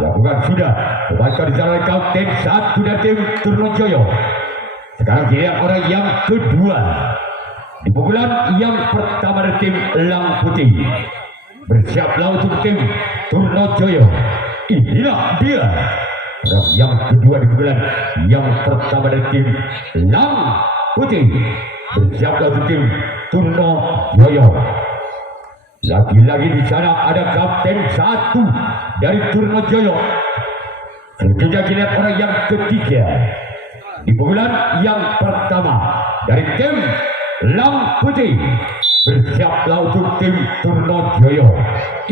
Lakukan sudah. Membaca di sana kapten satu dari tim Trunojoyo. Sekarang dia orang yang kedua. Di pukulan yang pertama dari tim Elang Putih. Bersiaplah untuk tim Trunojoyo. Inilah dia. Orang yang kedua di pukulan yang pertama dari tim Elang Putih. Bersiaplah untuk tim Trunojoyo. Lagi-lagi di sana ada kapten satu dari Trunojoyo. Tentunya dilihat orang yang ketiga di pukulan yang pertama dari tim Elang Putih. Bersiaplah untuk tim Trunojoyo.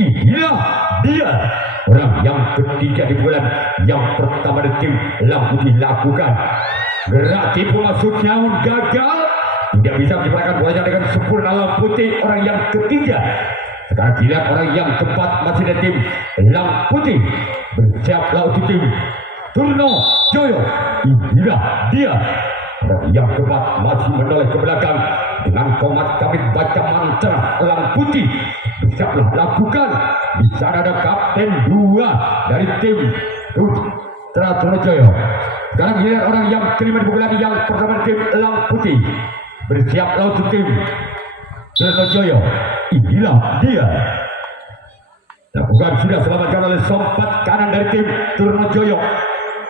Inilah dia orang yang ketiga di pukulan yang pertama dari tim Elang Putih. Lakukan gerak tipu masuk namun gagal. Tidak bisa menciptakan bolanya dengan sempurna. Elang Putih orang yang ketiga. Sekarang dilihat orang yang keempat masih dari tim Elang Putih. Bersiaplah untuk tim Trunojoyo. Inilah dia orang yang keempat masih menoleh ke belakang dengan komat kami baca mantra Elang Putih. Bersiaplah lakukan. Di sana ada kapten dua dari tim Trunojoyo. Sekarang dilihat orang yang kelima di pukulan yang pertama tim Elang Putih. Bersiaplah untuk tim Trunojoyo. Inilah dia. Lakukan sudah selamatkan oleh sompat kanan dari tim Trunojoyo.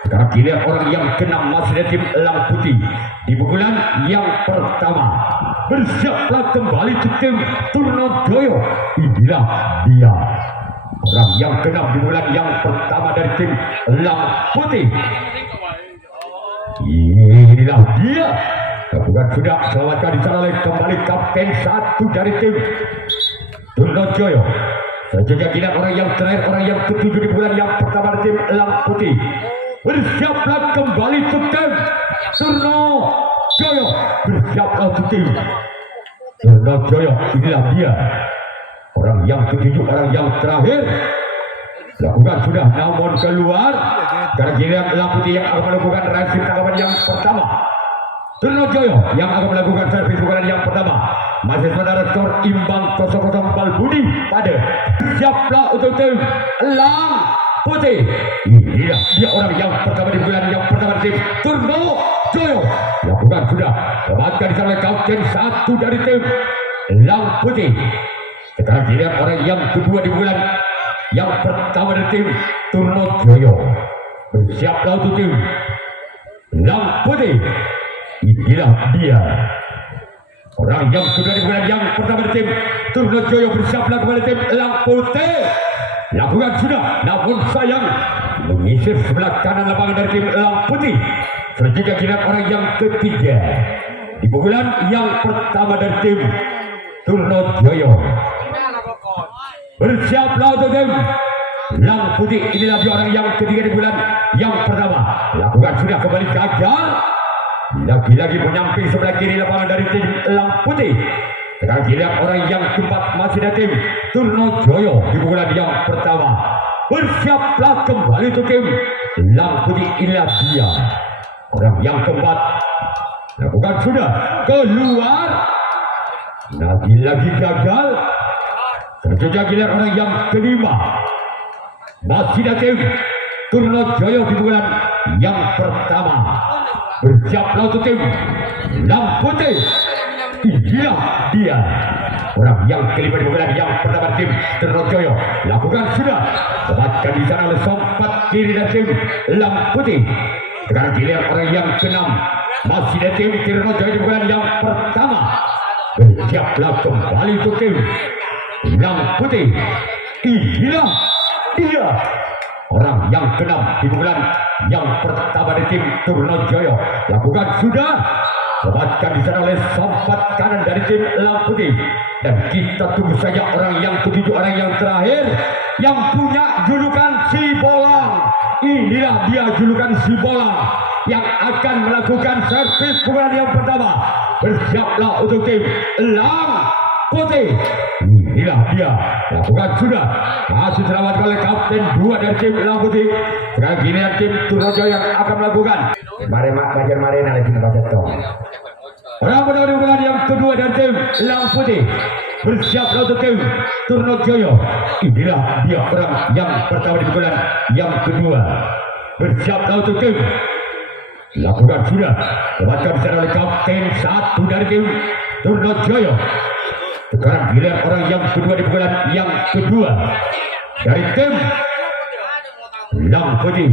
Sekarang dilihat orang yang keenam masih dari tim Elang Putih. Di pukulan yang pertama. Bersiaplah kembali ke tim Trunojoyo. Inilah dia. Orang yang keenam di pukulan yang pertama dari tim Elang Putih. Inilah dia. Lakukan sudah selamatkan di sana oleh kembali kapten satu dari tim Trunojoyo. Selanjutnya dilihat orang yang terakhir, orang yang ketujuh di bulan yang pertama dari tim Elang Putih. Bersiaplah kembali ke tim Trunojoyo. Bersiaplah untuk tim Trunojoyo. Inilah dia orang yang ketujuh, orang yang terakhir. Lakukan sudah namun keluar. Karena dilihat Elang Putih yang akan melakukan reaksi tanggapan yang pertama. Trunojoyo yang akan melakukan servis pukulan yang pertama. Masih saudara skor imbang 0-0 Balbudi pada. Siaplah untuk tim Elang Putih. Inilah dia orang yang pertama di bulan yang pertama tim Trunojoyo. Lakukan sudah. Selamatkan di sana kapten satu dari tim Elang Putih. Sekarang dilihat orang yang kedua di bulan yang pertama dari tim Trunojoyo. Bersiaplah untuk tim Elang Putih. Inilah dia orang yang sudah di bulan yang pertama di tim Trunojoyo. Bersiaplah kembali tim Elang Putih. Lakukan sudah namun sayang mengisir sebelah kanan lapangan dari tim Elang Putih. Selanjutnya dilihat orang yang ketiga di pukulan yang pertama dari tim Trunojoyo. Bersiaplah untuk tim Elang Putih. Inilah dia orang yang ketiga di bulan yang pertama. Lakukan sudah kembali gagal. Lagi-lagi menyamping sebelah kiri lapangan dari tim Elang Putih. Sekarang dilihat orang yang keempat masih dari tim Trunojoyo di pukulan yang pertama. Bersiaplah kembali untuk tim Elang Putih. Inilah dia orang yang keempat. Lakukan sudah keluar. Lagi-lagi gagal. Selanjutnya dilihat orang yang kelima masih dari tim Trunojoyo di pukulan yang pertama. Bersiaplah untuk tim Elang Putih. Inilah dia orang yang kelima di pukulan yang pertama tim Trunojoyo. Lakukan sudah. Dapatkan di sana oleh sompat kiri dari tim Elang Putih. Sekarang dilihat orang yang keenam masih dari tim Trunojoyo di pukulan yang pertama. Bersiaplah kembali untuk tim Elang Putih. Inilah dia orang yang keenam di pukulan yang pertama di tim Trunojoyo. Lakukan sudah. Dapatkan di sana oleh sompat kanan dari tim Elang Putih. Dan kita tunggu saja orang yang ketujuh, orang yang terakhir yang punya julukan si bolang. Inilah dia julukan si bolang yang akan melakukan servis pukulan yang pertama. Bersiaplah untuk tim Elang Putih. Inilah dia. Lakukan sudah. Masih selamat oleh kapten dua dari tim Elang Putih. Sekarang gini tim Trunojoyo yang akan melakukan. Mari mak bajar marina lagi nambah seto. Orang menang di bulan yang kedua dari tim Elang Putih. bersiaplah untuk tim Turnojoyo. Inilah dia orang yang pertama di pukulan yang kedua. Bersiaplah untuk tim. Lakukan sudah. Lebatkan di sana oleh kapten satu dari tim Turnojoyo. Sekarang giliran orang yang kedua di pukulan yang kedua dari tim Lang Putih.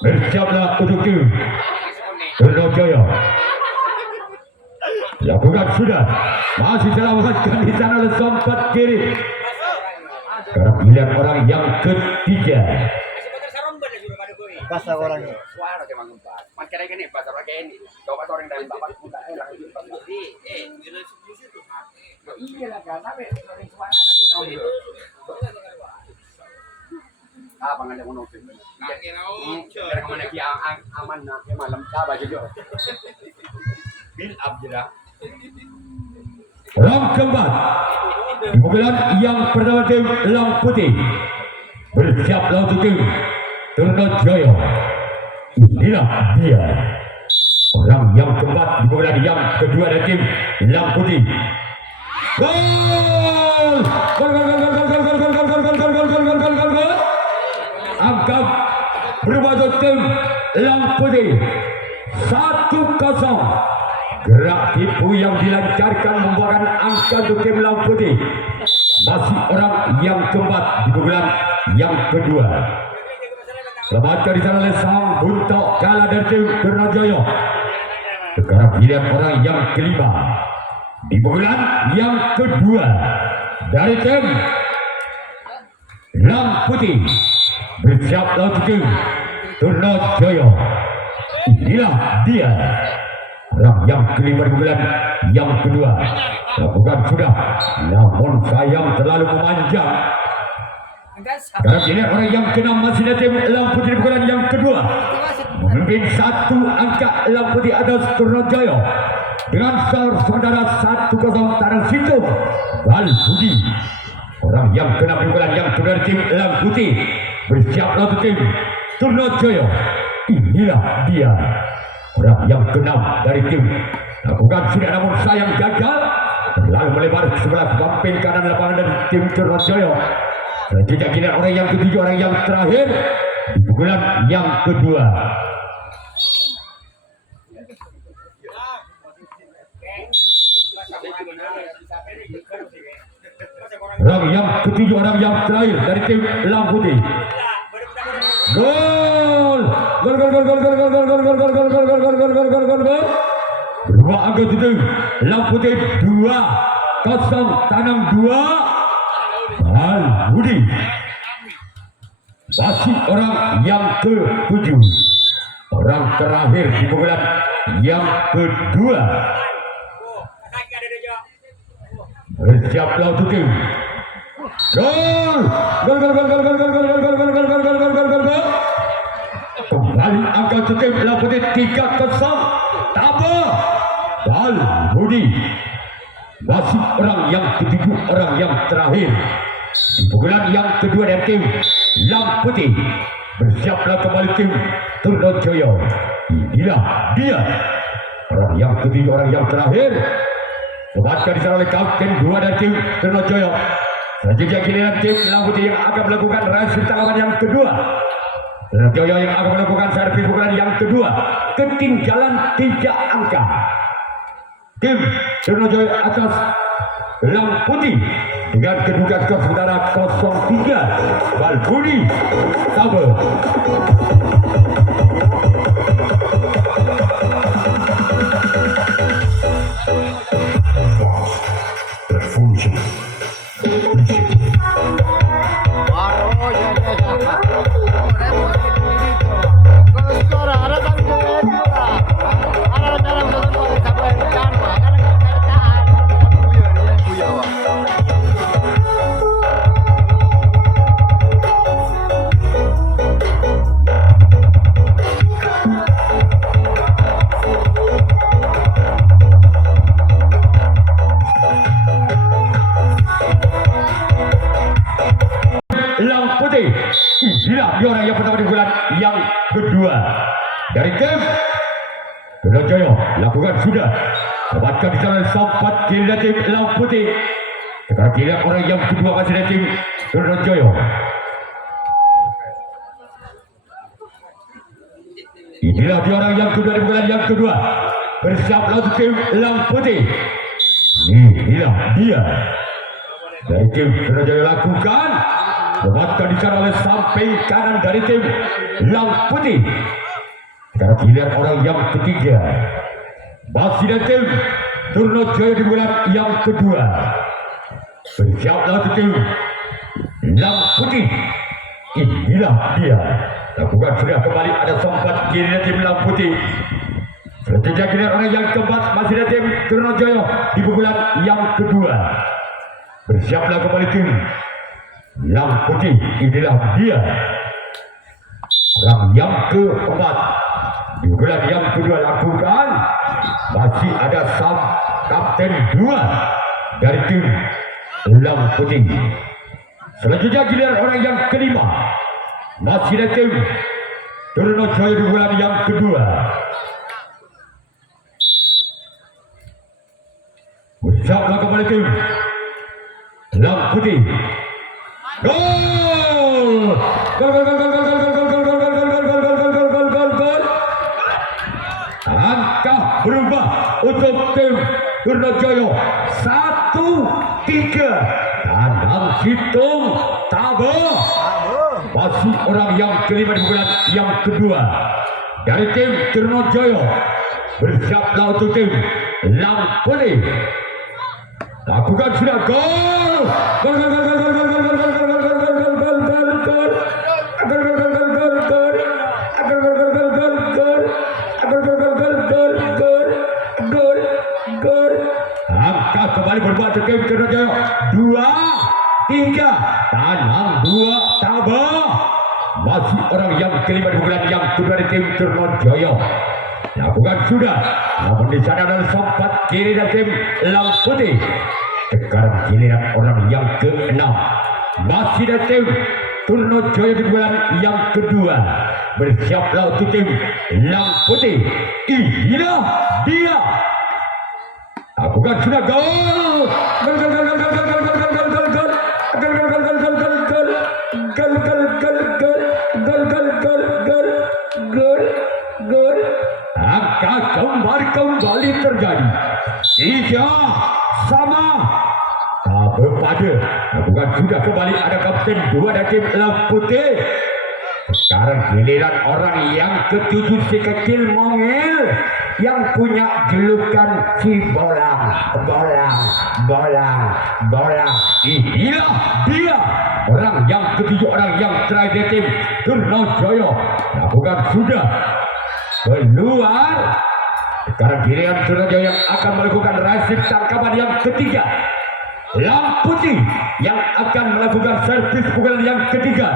Bersiaplah untuk tim Turnojoyo. Lakukan sudah. Masih selamatkan di sana oleh sompat kiri. Sekarang giliran orang yang ketiga. Bahasa orangnya. Suara memang empat. Makin ini bahasa orang ini. Coba orang dari bapak muda lagi iya lah kan, tapi suara nanti ngomong. Apa nggak ada menonton? Dari kemana dia aman nak malam apa juga. Build up jeda. Round keempat di pukulan yang pertama tim Lang Putih. Bersiaplah untuk tim Turnojoyo. Inilah dia orang yang keempat di pukulan yang kedua dari tim Lang Putih. Gol! Gol! Gol! Gol! Gol! Gol! Gol! Gol! Gol! Gol! Gol! Gol! Gol! Gol! Gol! Gol! Angkat berubah untuk tim Lang Putih 1-0. Gerak tipu yang dilancarkan membuahkan angka untuk tim Lang Putih. Masih orang yang keempat di pukulan yang kedua. Selamatkan di sana oleh sang buntok kalah dari tim Turnojoyo. Sekarang giliran orang yang kelima di pukulan yang kedua dari tim Lang Putih. Bersiaplah untuk tim Turnojoyo. Inilah dia orang yang kelima di bulan yang kedua. Lakukan sudah, namun sayang terlalu memanjang. Karena ini orang yang keenam masih dari tim Lang Putih di bulan yang kedua. Memimpin satu angka Lang Putih atas Turnojoyo dengan skor saudara 1-0 Tarang Situ Bal Budi. Orang yang keenam di bulan yang kedua dari tim Lang Putih. Bersiaplah untuk tim Turnojoyo. Inilah dia orang yang keenam dari tim. Lakukan sudah namun sayang gagal. Terlalu melebar ke sebelah samping kanan lapangan dari tim Turnojoyo. Selanjutnya giliran orang yang ketujuh, orang yang terakhir di pukulan yang kedua. Orang yang ketujuh, orang yang terakhir dari tim Lang Putih. Gol! Gol! Gol! Gol! Gol! Gol! Gol! Gol! Gol! Gol! Gol! Gol! Gol! Gol! Gol! Gol! Gol! Gol! Gol! Berubah angka itu Lang Putih 2-0 Tanam 2 Bal Budi. Masih orang yang ke-7, orang terakhir di pukulan yang kedua. Bersiaplah untuk tim. Gol! Gol! Gol! Gol! Gol! Gol! Gol! Gol! Gol! Gol! Gol! Gol! Gol! Gol! Gol! Gol! Gol! Kembali angka untuk tim Lang Putih 3-0. Tambah Bal Budi. Masih orang yang ketujuh, orang yang terakhir di pukulan yang kedua dari tim Lang Putih. Bersiaplah kembali tim Turnojoyo. Inilah dia orang yang ketujuh, orang yang terakhir. Lebatkan di sana oleh kapten 2 dari tim Turnojoyo. Selanjutnya giliran tim Lang Putih yang akan melakukan race tanggapan yang kedua. Turnojoyo yang akan melakukan servis pukulan yang kedua. Ketinggalan 3 angka. Tim Turnojoyo atas Lang Putih dengan kedudukan skor sementara 0-3. Bal Budi Sabar. Inilah dia orang yang pertama di bulan yang kedua dari tim Turnojoyo. Lakukan sudah, Dapatkan di sana sempat kiri tim Elang Putih. Sekarang giliran orang yang kedua masih dari tim Surojoyo. Inilah dia orang yang kedua di bulan yang kedua. Bersiap lawan tim Elang Putih. Inilah dia dari tim Surojoyo lakukan. Dapatkan di sana oleh samping kanan dari tim Elang Putih. Sekarang giliran orang yang ketiga. Masih dari tim Surojoyo di bulan yang kedua. Bersiap lawan tim Elang Putih. Inilah dia. Lakukan sudah kembali ada sempat kiri dari tim Elang Putih. Selanjutnya giliran orang yang keempat masih dari tim Surojoyo di bulan yang kedua. Bersiaplah kembali tim Elang Putih. Inilah dia orang yang keempat di bulan yang kedua. Lakukan masih ada sang kapten 2 dari tim Elang Putih. Selanjutnya giliran orang yang kelima masih dari tim Surojoyo di bulan yang kedua. Bersiaplah kembali tim Elang Putih. Gol! Gol gol gol gol gol gol gol gol gol gol gol gol gol gol gol gol gol gol. Angka berubah untuk tim Surojoyo 1-3. Kanan hitung tabung. Masih orang yang kelima di bulan yang kedua dari tim Surojoyo. Bersiaplah untuk tim Elang Putih. Lakukan sudah gol. Gol gol gol gol gol gol gol gol gol gol gol gol gol gol gol. Gol gol gol gol gol gol. Gol gol gol gol gol gol. Gol gol gol gol gol gol. Gol gol. Angka kembali berbuat tim Surojoyo 2-3. Tanam 2 tabung. Masih orang yang kelima di bulan yang kedua di tim Surojoyo. Lakukan sudah. Namun di sana adalah sempat kiri dari tim Elang Putih. Sekarang giliran orang yang ke-6 masih dari tim Surojoyo di bulan yang kedua. Bersiaplah untuk tim Elang Putih. Inilah dia. Lakukan sudah gol. Gol gol gol gol gol gol gol gol gol gol gol. Gol gol gol gol gol gol gol. Gol gol gol gol. Gol gol gol gol. Gol gol. Angka kembali terjadi 3-3. Pada lakukan sudah kembali ada kapten 2 dari tim Elang Putih. Sekarang giliran orang yang ke-7 si kecil mongil yang punya julukan si bolang. Inilah dia orang yang ke-7, orang yang terakhir tim Surojoyo. Lakukan sudah keluar. Sekarang giliran Surojoyo yang akan melakukan rasis tangkapan yang ketiga. Elang Putih yang akan melakukan servis pukulan yang ketiga.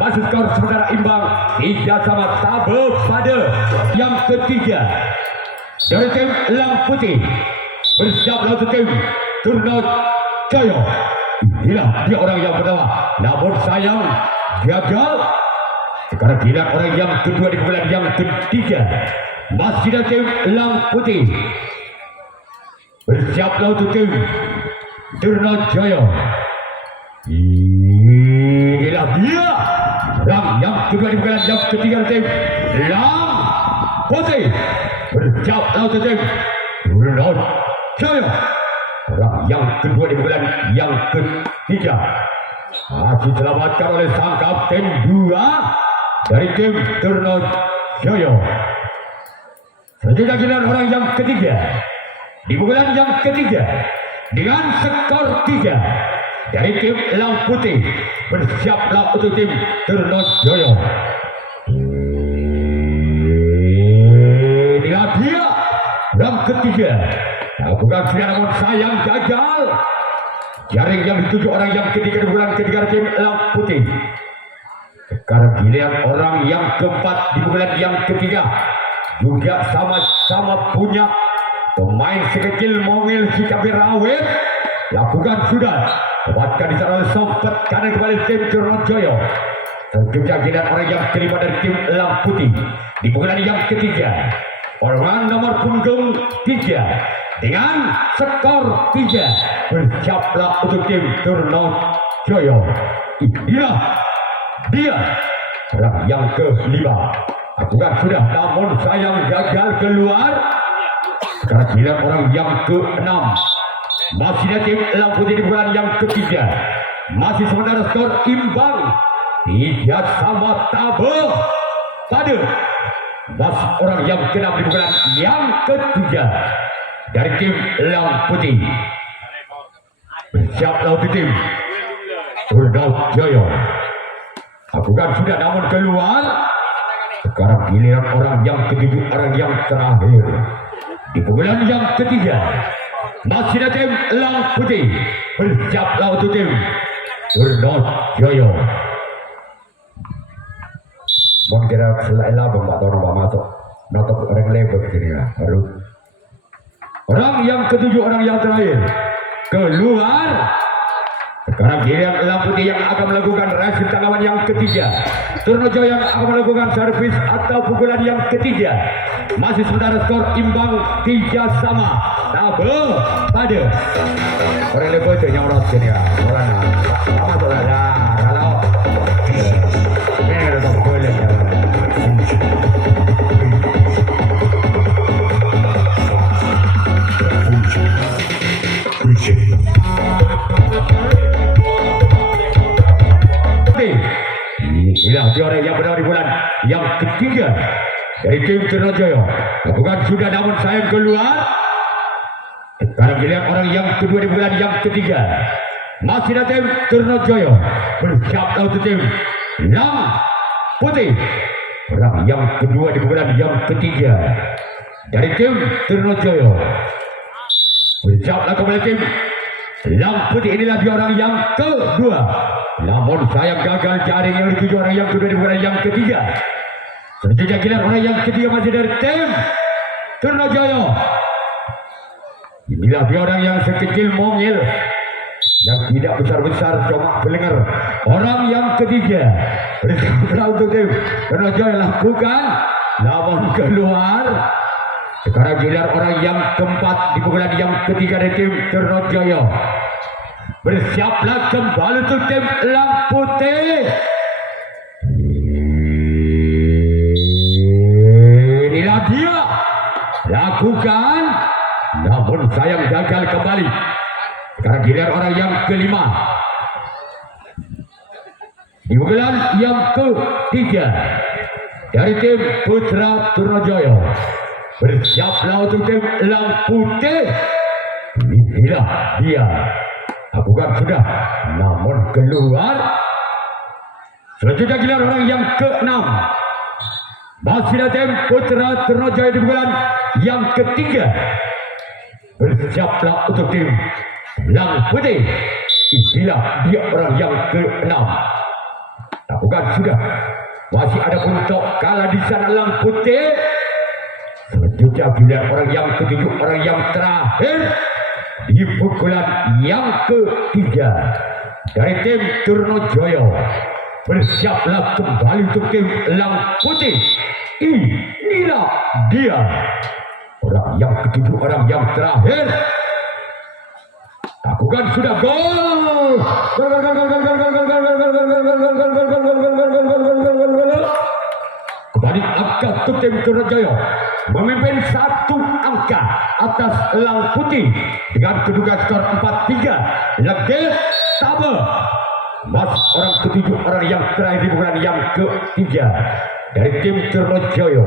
Masuk skor sementara imbang 3 sama tabel pada yang ketiga dari tim Elang Putih. Bersiaplah untuk tim Surojoyo. Inilah dia orang yang pertama, namun sayang gagal. Sekarang giliran orang yang kedua di bulan yang ketiga. Masih dari tim Elang Putih. Bersiaplah untuk tim Surojoyo. Inilah dia orang yang kedua di bulan yang ketiga tim Elang Putih. Bersiaplah untuk tim Surojoyo. Orang yang kedua di bulan yang ketiga masih diselamatkan oleh sang kapten 2 dari tim Surojoyo. Selanjutnya giliran orang yang ketiga di bulan yang ketiga dengan skor 3 dari tim Elang Putih. Bersiaplah untuk tim Surojoyo. Inilah dia orang ketiga. Lakukan sudah namun sayang gagal. Jaring yang dituju orang yang ketiga di bulan ketiga dari tim Elang Putih. Sekarang giliran orang yang keempat di bulan yang ketiga. Juga sama-sama punya pemain sekecil mongil si cabai rawit. Lakukan sudah. Dapatkan di sana sempat kanan kembali tim Surojoyo. Tentunya giliran orang yang kelima dari tim Elang Putih di bulan yang ketiga. Orang nomor punggung 3 dengan skor 3. Bersiaplah untuk tim Trunojoyo. Inilah dia orang yang kelima. Bukan sudah, namun sayang gagal keluar. Sekarang giliran orang yang ke-6. Masih ada tim Elang Putih di bulan yang ketiga. Masih sementara skor imbang 3 sama tabel pada masih orang yang ke-6 di bulan yang ketiga dari tim Elang Putih. Bersiaplah untuk tim Trunojoyo. Bukan sudah, namun keluar. Sekarang giliran orang yang ketujuh, orang yang terakhir di bulan yang ketiga. Masih ada tim Elang Putih. Bersiaplah untuk tim Trunojoyo. Mohon kira selain lah membantu orang masuk. Notok orang lebar kira baru. Orang yang ketujuh, orang yang terakhir keluar. Sekarang giliran Elang Putih yang akan melakukan reaksi tanggapan yang ketiga. Trunojoyo yang akan melakukan servis atau pukulan yang ketiga. Masih sementara skor imbang 3 sama tabel pada orang lebar itu yang orang sini ya. Orang sama tu lah. Kalau ini ada tak boleh ya. Inilah juara yang benar di bulan yang ketiga dari tim Trunojoyo. Bukan sudah, namun sayang keluar. Sekarang giliran orang yang kedua di bulan yang ketiga. Masih ada tim Trunojoyo. Bersiaplah untuk tim Elang Putih. Orang yang kedua di bulan yang ketiga dari tim Trunojoyo. Bersiaplah kembali tim Elang Putih. Inilah dia orang yang kedua. Namun sayang gagal jaring yang dituju orang yang kedua di bulan yang ketiga. Selanjutnya giliran orang yang ketiga masih dari tim Trunojoyo. Inilah dia orang yang sekecil mungil, yang tidak besar-besar, cuma belengar. Orang yang ketiga bersiaplah untuk tim Trunojoyo lakukan, namun keluar. Sekarang giliran orang yang keempat di bulan yang ketiga dari tim Trunojoyo. Bersiaplah kembali untuk tim Elang Putih. Inilah dia lakukan, namun sayang gagal kembali. Sekarang giliran orang yang kelima di bulan yang ketiga dari tim Putra Trunojoyo. Bersiaplah untuk tim Elang Putih. Inilah dia. Bukan sudah, namun keluar. Selanjutnya giliran orang yang ke-6. Masih ada tim Putra Trunojoyo di bulan yang ketiga. Bersiaplah untuk tim Elang Putih. Inilah dia orang yang ke-6. Bukan sudah, masih ada untuk kalah di sana Elang Putih. Selanjutnya giliran orang yang ketujuh, orang yang terakhir di pukulan yang ketiga dari tim Trunojoyo. Bersiaplah kembali untuk tim Elang Putih. Inilah dia orang yang ketujuh, orang yang terakhir. Lakukan sudah gol. Kembali angka untuk tim Trunojoyo memimpin 1 angka atas Elang Putih dengan kedudukan skor 4-3. Legit tabel. Mas orang ketujuh, orang yang terakhir di bulan yang ketiga dari tim Trunojoyo.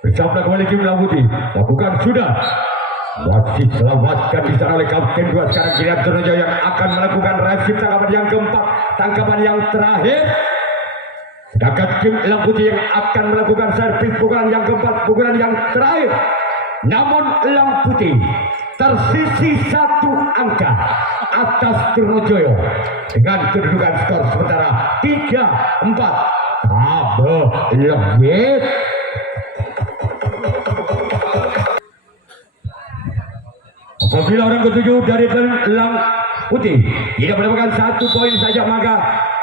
Bersama kembali tim Elang Putih. Lakukan sudah. Masih selamatkan di sana oleh Kapten 2. Sekarang giliran Trunojoyo yang akan melakukan reaksi tangkapan yang keempat, tangkapan yang terakhir. Sedangkan tim Elang Putih yang akan melakukan servis pukulan yang keempat, pukulan yang terakhir. Namun Elang Putih tersisi 1 angka atas Trunojoyo dengan kedudukan skor sementara 3-4. Tabel legit. Apabila orang ketujuh dari tim Elang Putih tidak mendapatkan 1 poin saja, maka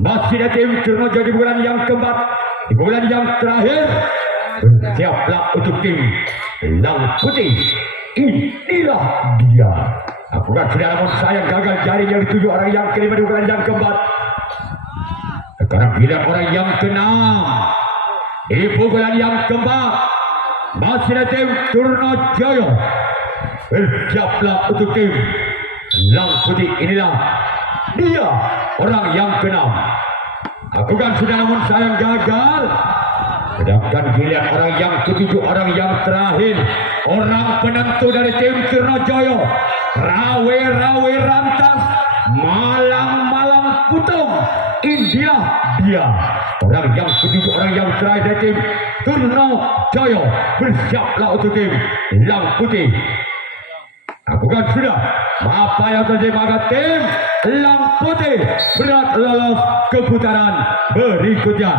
Masih ada tim Trunojoyo di bulan yang keempat. Di bulan yang terakhir bersiaplah untuk tim Lang Putih. Inilah dia. Aku kan sudah, namun sayang gagal jaring yang dituju orang yang kelima di bulan yang keempat. Sekarang giliran orang yang keenam. Di pukulan yang keempat masih ada tim Trunojoyo. Bersiaplah untuk tim Lang Putih. Inilah dia orang yang keenam. Aku kan sudah, namun sayang gagal. Sedangkan giliran orang yang ketujuh, orang yang terakhir, orang penentu dari tim Trunojoyo, rawe-rawe rantas, malang-malang putung. Inilah dia orang yang ketujuh, orang yang terakhir dari tim Trunojoyo. Bersiaplah untuk tim Lang Putih. Aku kan sudah, apa yang terjadi, maka tim Lang Putih berat lolos ke putaran berikutnya.